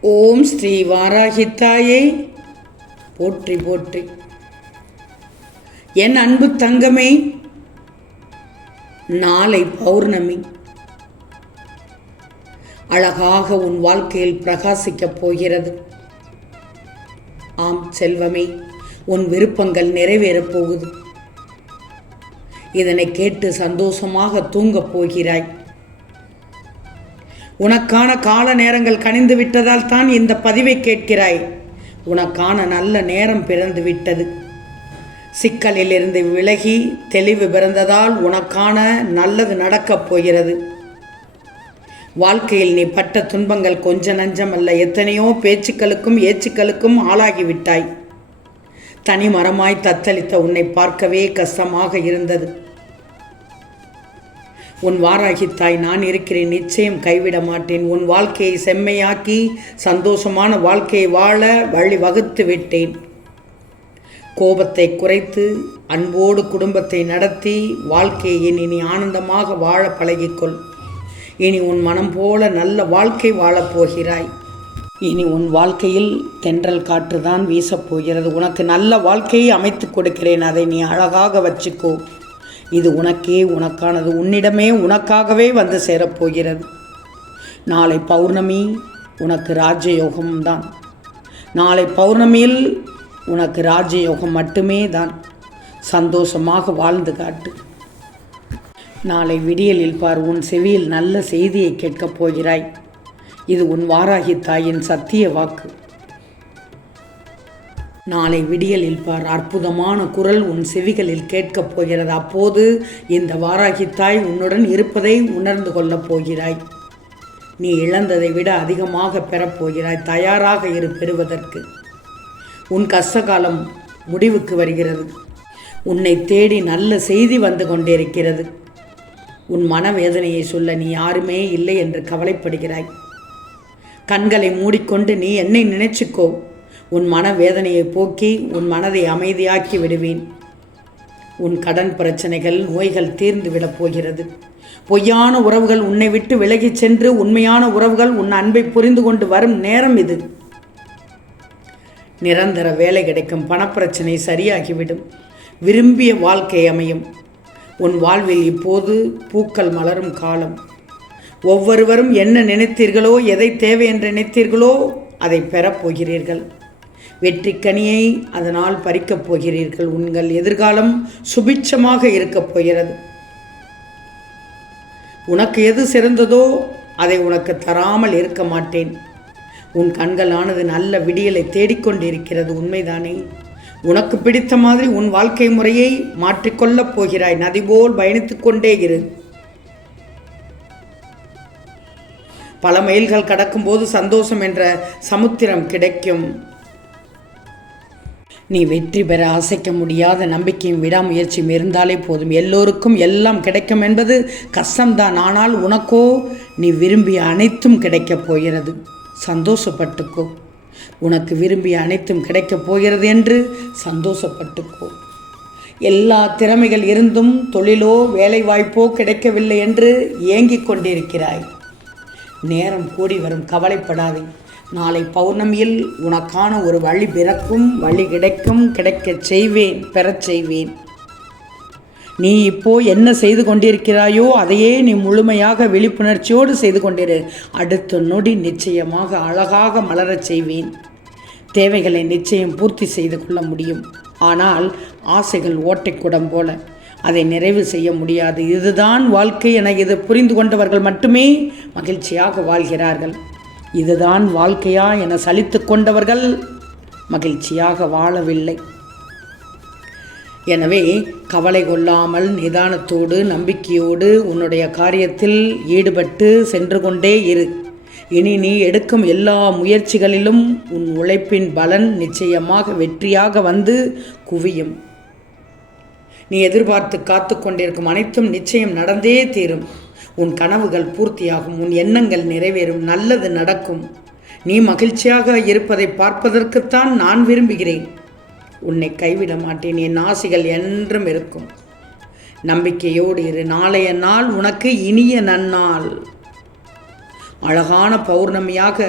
ஓம் ஸ்ரீ வாராகித்தாயை. போற்றி போற்றி. என் அன்பு தங்கமே நாளை பௌர்ணமி. அழகாக உன் வாழ்க்கையில் பிரகாசிக்கப் போகிறது. ஆம் செல்வமே உன் விருப்பங்கள் நிறைவேறப் போகுது. இதனை கேட்டு சந்தோஷமாக தூங்கப் போகிறாய். உனக்கான கால நேரங்கள் கனிந்து விட்டதால் தான் இந்த பதிவை கேட்கிறாய். உனக்கான நல்ல நேரம் பிறந்து விட்டது. சிக்கலிலிருந்து விலகி தெளிவு பிறந்ததால் உனக்கான நல்லது நடக்கப் போகிறது. வாழ்க்கையில் நீ பட்ட துன்பங்கள் கொஞ்ச நஞ்சமல்ல எத்தனையோ பேச்சுக்களுக்கும் ஏச்சுக்களுக்கும் ஆளாகிவிட்டாய் தனி மரமாய் தத்தளித்த உன்னை பார்க்கவே கஷ்டமாக இருந்தது. உன் வாராகி தாய் நான் இருக்கிறேன் நிச்சயம் கைவிட மாட்டேன். உன் வாழ்க்கையை செம்மையாக்கி சந்தோஷமான வாழ்க்கையை வாழ வழி வகுத்து விட்டேன். கோபத்தை குறைத்து அன்போடு குடும்பத்தை நடத்தி வாழ்க்கையை இனி ஆனந்தமாக வாழ பழகிக்கொள். இனி உன் மனம் போல நல்ல வாழ்க்கை வாழப் போகிறாய். இனி உன் வாழ்க்கையில் தென்றல் காற்று தான் வீசப் போகிறது. உனக்கு நல்ல வாழ்க்கையை அமைத்து கொடுக்கிறேன். அதை நீ அழகாக வச்சுக்கோ. இது உனக்கே உனக்கானது. உன்னிடமே உனக்காகவே வந்து சேரப்போகிறது. நாளை பௌர்ணமி உனக்கு ராஜயோகம்தான். நாளை பௌர்ணமியில் உனக்கு ராஜயோகம் மட்டுமே தான் சந்தோஷமாக வாழ்ந்து காட்டு. நாளை விடியலில் பார் உன் செவியில் நல்ல செய்தியை கேட்கப் போகிறாய். இது உன் வாராகி தாயின் சத்திய வாக்கு. நாளை விடியலில் பார். அற்புதமான குரல் உன் செவிகளில் கேட்கப் போகிறது. அப்போது இந்த வாராகித்தாய் உன்னுடன் இருப்பதை உணர்ந்து கொள்ளப் போகிறாய். நீ இழந்ததை விட அதிகமாக பெறப்போகிறாய் தயாராக இரு பெறுவதற்கு. உன் கஷ்டகாலம் முடிவுக்கு வருகிறது. உன்னை தேடி நல்ல செய்தி வந்து கொண்டிருக்கிறது. உன் மனவேதனையை சொல்ல நீ யாருமே இல்லை என்று கவலைப்படுகிறாய். கண்களை மூடிக்கொண்டு நீ என்னை நினைச்சுக்கோ. உன் மன வேதனையை போக்கி உன் மனதை அமைதியாக்கி விடுவேன். உன் கடன் பிரச்சனைகள் நோய்கள் தீர்ந்து விடப் போகிறது. பொய்யான உறவுகள் உன்னை விட்டு விலகிச் சென்று உண்மையான உறவுகள் உன் அன்பை புரிந்து கொண்டு வரும் நேரம் இது. நிரந்தர வேலை கிடைக்கும் பணப்பிரச்சனை சரியாகிவிடும். விரும்பிய வாழ்க்கை அமையும். உன் வாழ்வில் இப்போது பூக்கள் மலரும் காலம். ஒவ்வொருவரும் என்ன நினைத்தீர்களோ எதை தேவை என்று நினைத்தீர்களோ அதை பெறப்போகிறீர்கள் போகிறீர்கள். வெற்றிக்கனியை அதனால் பறிக்கப் போகிறீர்கள். உங்கள் எதிர்காலம் சுபிட்சமாக இருக்கப் போகிறது. உனக்கு எது சிறந்ததோ அதை உனக்கு தராமல் இருக்க மாட்டேன். உன் கண்களானது நல்ல விடியலை தேடிக்கொண்டிருக்கிறது உண்மைதானே. உனக்கு பிடித்த மாதிரி உன் வாழ்க்கை முறையை மாற்றிக்கொள்ளப் போகிறாய். நதி போல் பயணித்துக் கொண்டே இரு. பல மைல்கள் கடக்கும்போது சந்தோஷம் என்ற சமுத்திரம் கிடைக்கும். நீ வெற்றி பெற அசைக்க முடியாத நம்பிக்கையும் விடாமுயற்சியும் இருந்தாலே போதும். எல்லோருக்கும் எல்லாம் கிடைக்கும் என்பது கஷ்டம்தான். ஆனால் உனக்கோ நீ விரும்பிய அனைத்தும் கிடைக்கப் போகிறது. சந்தோஷப்பட்டுக்கோ. உனக்கு விரும்பிய அனைத்தும் கிடைக்கப் போகிறது என்று சந்தோஷப்பட்டுக்கோ. எல்லா திறமைகள் இருந்தும் தொழிலோ வேலைவாய்ப்போ கிடைக்கவில்லை என்று ஏங்கிக் கொண்டிருக்கிறாய். நேரம் கூடி வரும். கவலைப்படாதே. நாளை பௌர்ணமியில் உனக்கான ஒரு வழி பிறக்கும் வழி கிடைக்கும் கிடைக்கச் செய்வேன் பெறச் செய்வேன். நீ இப்போ என்ன செய்து கொண்டிருக்கிறாயோ அதையே நீ முழுமையாக விழிப்புணர்ச்சியோடு செய்து கொண்டிரு. அடுத்த நொடி நிச்சயமாக அழகாக மலரச் செய்வேன். தேவைகளை நிச்சயம் பூர்த்தி செய்து கொள்ள முடியும். ஆனால் ஆசைகள் ஓட்டைக்குடம் போல. அதை நிறைவு செய்ய முடியாது. இதுதான் வாழ்க்கை என இது புரிந்து கொண்டவர்கள் மட்டுமே மகிழ்ச்சியாக வாழ்கிறார்கள். இதுதான் வாழ்க்கையா என சலித்து கொண்டவர்கள் மகிழ்ச்சியாக வாழவில்லை. எனவே கவலை கொள்ளாமல் நிதானத்தோடு நம்பிக்கையோடு உன்னுடைய காரியத்தில் ஈடுபட்டு சென்று கொண்டே இரு. இனி நீ எடுக்கும் எல்லா முயற்சிகளிலும் உன் உழைப்பின் பலன் நிச்சயமாக வெற்றியாக வந்து குவியும். நீ எதிர்பார்த்து காத்து கொண்டிருக்கும் அனைத்தும் நிச்சயம் நடந்தே தீரும். உன் கனவுகள் பூர்த்தியாகும் உன் எண்ணங்கள் நிறைவேறும் நல்லது நடக்கும். நீ மகிழ்ச்சியாக இருப்பதை பார்ப்பதற்குத்தான் நான் விரும்புகிறேன். உன்னை கைவிட மாட்டேன் என் ஆசைகள் என்றும் இருக்கும். நம்பிக்கையோடு இரு நாளைய நாள் உனக்கு இனிய நன்னாள். அழகான பௌர்ணமியாக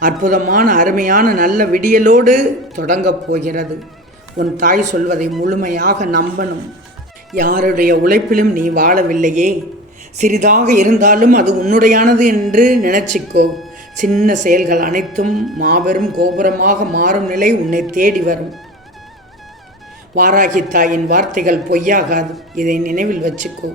அற்புதமான அருமையான நல்ல விடியலோடு தொடங்கப் போகிறது. உன் தாய் சொல்வதை முழுமையாக நம்பணும். யாருடைய உழைப்பிலும் நீ வாழவில்லையே. சிறிதாக இருந்தாலும் அது உன்னுடையானது என்று நினைச்சிக்கோ. சின்ன செயல்கள் அனைத்தும் மாபெரும் கோபுரமாக மாறும் நிலை உன்னை தேடி வரும். வாராகி தாயின் வார்த்தைகள் பொய்யாகாது. இதை நினைவில் வச்சுக்கோ.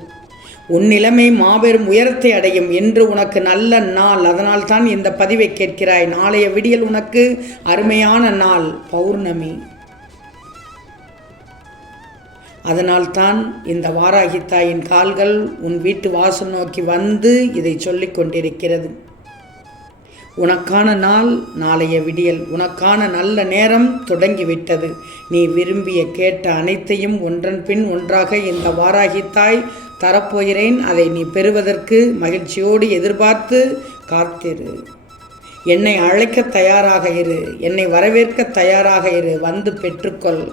உன் நிலைமை மாபெரும் உயரத்தை அடையும் என்று உனக்கு நல்ல நாள். அதனால் தான் இந்த பதிவை கேட்கிறாய். நாளைய விடியல் உனக்கு அருமையான நாள். பௌர்ணமி. அதனால்தான் இந்த வாராகி தாயின் கால்கள் உன் வீட்டு வாசல் நோக்கி வந்து இதை சொல்லிக் கொண்டிருக்கிறது. உனக்கான நாள் நாளைய விடியல். உனக்கான நல்ல நேரம் தொடங்கிவிட்டது. நீ விரும்பிய கேட்ட அனைத்தையும் ஒன்றன் பின் ஒன்றாக இந்த வாராகி தாய் தரப்போகிறேன். அதை நீ பெறுவதற்கு மகிழ்ச்சியோடு எதிர்பார்த்து காத்திரு. என்னை அழைக்க தயாராக இரு. என்னை வரவேற்க தயாராக இரு. வந்து பெற்றுக்கொள்.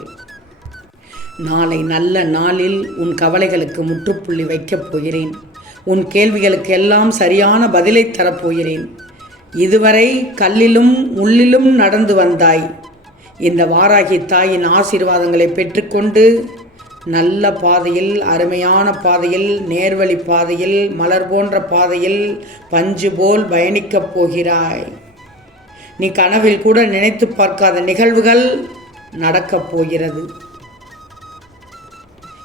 நாளை நல்ல நாளில் உன் கவலைகளுக்கு முற்றுப்புள்ளி வைக்கப் போகிறேன். உன் கேள்விகளுக்கு எல்லாம் சரியான பதிலை தரப்போகிறேன். இதுவரை கல்லிலும் முள்ளிலும் நடந்து வந்தாய். இந்த வாராகி தாயின் ஆசீர்வாதங்களை பெற்றுக்கொண்டு நல்ல பாதையில் அருமையான பாதையில் நேர்வழி பாதையில் மலர் போன்ற பாதையில் பஞ்சு போல் பயணிக்கப் போகிறாய். நீ கனவில் கூட நினைத்து பார்க்காத நிகழ்வுகள் நடக்கப் போகிறது.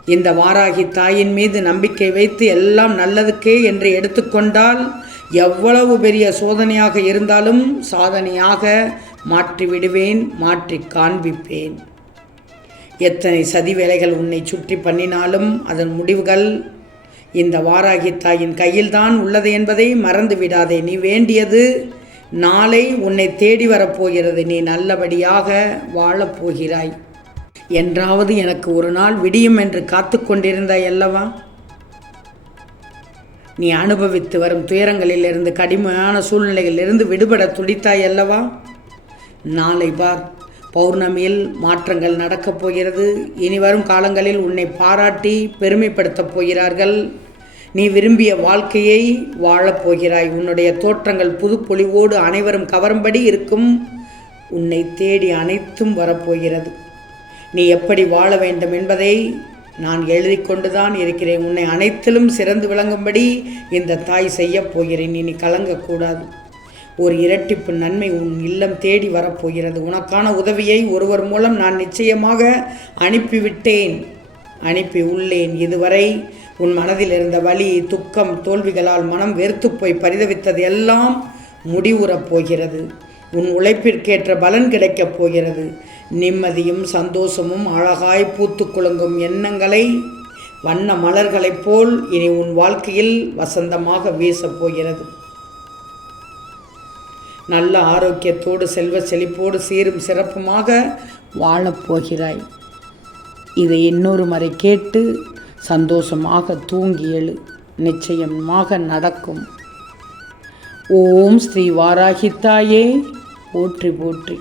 இந்த வாராகி தாயின் மீது நம்பிக்கை வைத்து எல்லாம் நல்லதுக்கே என்று எடுத்துக்கொண்டால் எவ்வளவு பெரிய சோதனையாக இருந்தாலும் சாதனையாக மாற்றி விடுவேன் மாற்றி காண்பிப்பேன். எத்தனை சதி வேலைகள் உன்னை சுற்றி பண்ணினாலும் அதன் முடிவுகள் இந்த வாராகி தாயின் கையில்தான் உள்ளது என்பதை மறந்து விடாதே. நீ வேண்டியது நாளை உன்னை தேடி வரப்போகிறது. நீ நல்லபடியாக வாழப்போகிறாய். என்றாவது எனக்கு ஒரு நாள் விடியும் என்று காத்து கொண்டிருந்தாய் அல்லவா? நீ அனுபவித்து வரும் துயரங்களிலிருந்து கடுமையான சூழ்நிலைகளிலிருந்து விடுபட துடித்தாய் அல்லவா? நாளை பார் பௌர்ணமியில் மாற்றங்கள் நடக்கப் போகிறது. இனி வரும் காலங்களில் உன்னை பாராட்டி பெருமைப்படுத்தப் போகிறார்கள். நீ விரும்பிய வாழ்க்கையை வாழப்போகிறாய் உன்னுடைய தோற்றங்கள் புது பொலிவோடு அனைவரும் கவரும்படி இருக்கும். உன்னை தேடி அனைத்தும் வரப்போகிறது நீ எப்படி வாழ வேண்டும் என்பதை நான் எழுதி கொண்டுதான் இருக்கிறேன். உன்னை அனைத்திலும் சிறந்து விளங்கும்படி இந்த தாய் செய்யப் போகிறேன். இனி கலங்கக்கூடாது ஒரு இரட்டிப்பு நன்மை உன் இல்லம் தேடி வரப்போகிறது உனக்கான உதவியை ஒருவர் மூலம் நான் நிச்சயமாக அனுப்பிவிட்டேன். அனுப்பி உள்ளேன். இதுவரை உன் மனதில் இருந்த வலி துக்கம் தோல்விகளால் மனம் வெறுத்து போய் பரிதவித்தது எல்லாம் முடிவுறப் போகிறது. உன் உழைப்பிற்கேற்ற பலன் கிடைக்கப் போகிறது. நிம்மதியும் சந்தோஷமும் அழகாய் பூத்து குலுங்கும் எண்ணங்களை வண்ண மலர்களைப் போல் இனி உன் வாழ்க்கையில் வசந்தமாக வீசப் போகிறது. நல்ல ஆரோக்கியத்தோடு செல்வ செழிப்போடு சீரும் சிறப்புமாக வாழப்போகிறாய் இதை இன்னொரு முறை கேட்டு சந்தோஷமாக தூங்கி எழு. நிச்சயமாக நடக்கும். ஓம் ஸ்ரீ வாராகித்தாயே. போற்றி போற்றி.